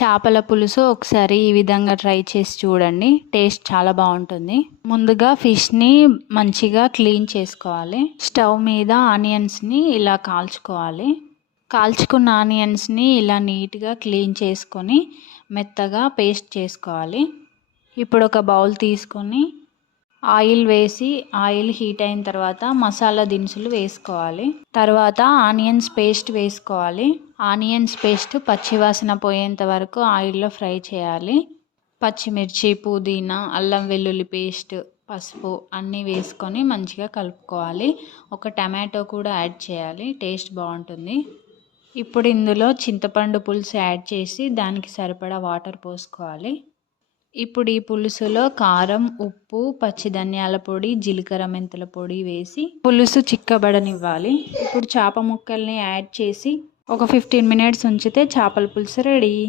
చేపల పులుసు ఒకసారి ఈ విధంగా ట్రై చేసి చూడండి, టేస్ట్ చాలా బాగుంటుంది. ముందుగా ఫిష్ని మంచిగా క్లీన్ చేసుకోవాలి. స్టవ్ మీద ఆనియన్స్ని ఇలా కాల్చుకోవాలి. కాల్చుకున్న ఆనియన్స్ని ఇలా నీట్గా క్లీన్ చేసుకొని మెత్తగా పేస్ట్ చేసుకోవాలి. ఇప్పుడు ఒక బౌల్ తీసుకొని ఆయిల్ వేసి, ఆయిల్ హీట్ అయిన తర్వాత మసాలా దినుసులు వేసుకోవాలి. తర్వాత ఆనియన్స్ పేస్ట్ వేసుకోవాలి. ఆనియన్స్ పేస్ట్ పచ్చివాసన పోయేంత వరకు ఆయిల్లో ఫ్రై చేయాలి. పచ్చిమిర్చి, పుదీనా, అల్లం వెల్లుల్లి పేస్ట్, పసుపు అన్నీ వేసుకొని మంచిగా కలుపుకోవాలి. ఒక టమాటో కూడా యాడ్ చేయాలి, టేస్ట్ బాగుంటుంది. ఇప్పుడు ఇందులో చింతపండు పులుసు యాడ్ చేసి దానికి సరిపడా వాటర్ పోసుకోవాలి. ఇప్పుడు ఈ పులుసులో కారం, ఉప్పు, పచ్చి ధనియాల పొడి, జీలకర్ర మెంతుల పొడి వేసి పులుసు చిక్కబడనివ్వాలి. ఇప్పుడు చేప ముక్కల్ని యాడ్ చేసి ఒక 15 minutes ఉంచితే చేపల పులుసు రెడీ.